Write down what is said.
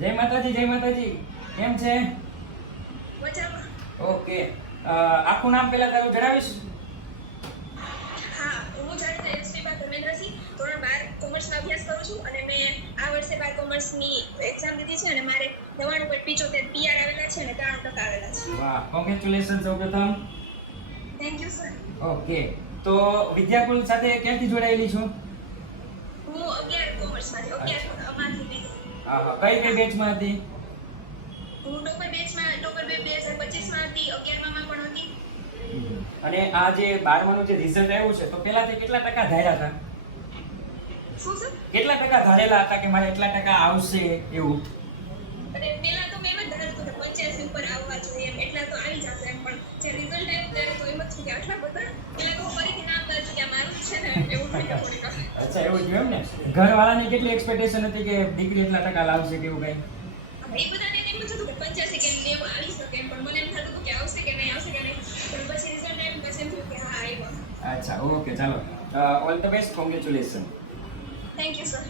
જય માતાજી. કેમ છે? મજામાં. ઓકે. આખું નામ પહેલા તારું જણાવીશ? હા, હું જાણીતા શ્રીબા ધર્મેન્દ્રસિંહ ધોરણ 12 કોમર્સમાં અભ્યાસ કરું છું અને મેં આ વર્ષે 12 કોમર્સની એક્ઝામ દીધી છે અને મારે 99.75 PR આવેલા છે અને 93% આવેલા છે. વાહ, કોંગ્રેચ્યુલેશન સૌપ્રથમ. Thank you sir. ઓકે. તો વિદ્યાકુલ સાથે ક્યાંથી જોડાયેલી છો? હું 11 કોમર્સમાંથી 11 માંથી મેં હા, કઈ બેચમાં હતી? હું ટોપર બેચમાં ટોપર બે 2025 માં હતી, 11 માં પણ હતી. અને આ જે 12માનું જે રિઝલ્ટ આવ્યું છે તો પહેલા તે કેટલા ટકા ધાર્યા હતા? શું સર? કેટલા ટકા ધારેલા હતા કે મારે એટલા ટકા આવશે એવું? અને પહેલા તો મેં એમ જ ધાર્યું હતું કે 85 ઉપર આવવા જોઈએ એમ, એટલા તો આવી જશે એમ, પણ જે રિઝલ્ટ આવ્યું ત્યારે તો એમ જ થયું કે આટલા બધા, પહેલા તો હું ફરીથી નામ બાજુ કે આ મારું જ છે ને એવું થઈ ગયું થોડીક વાર. અચ્છા, એવું થયું એમ ને. ઘરવાળાની કેટલી એક્સપેક્ટેશન હતી કે દીકરી એટલા ટકા લાવશે કે એવું કઈ? એ બધાને એમ જ હતું કે 85 કે 90 આવી શકે એમ, પણ મને એમ થતું હતું કે આવશે કે નહીં પણ પછી રિઝલ્ટ આવ્યું પછી એમ થયું કે હા આવ્યો. અચ્છા, ઓકે, ચાલો. All the best, congratulation. Thank you sir.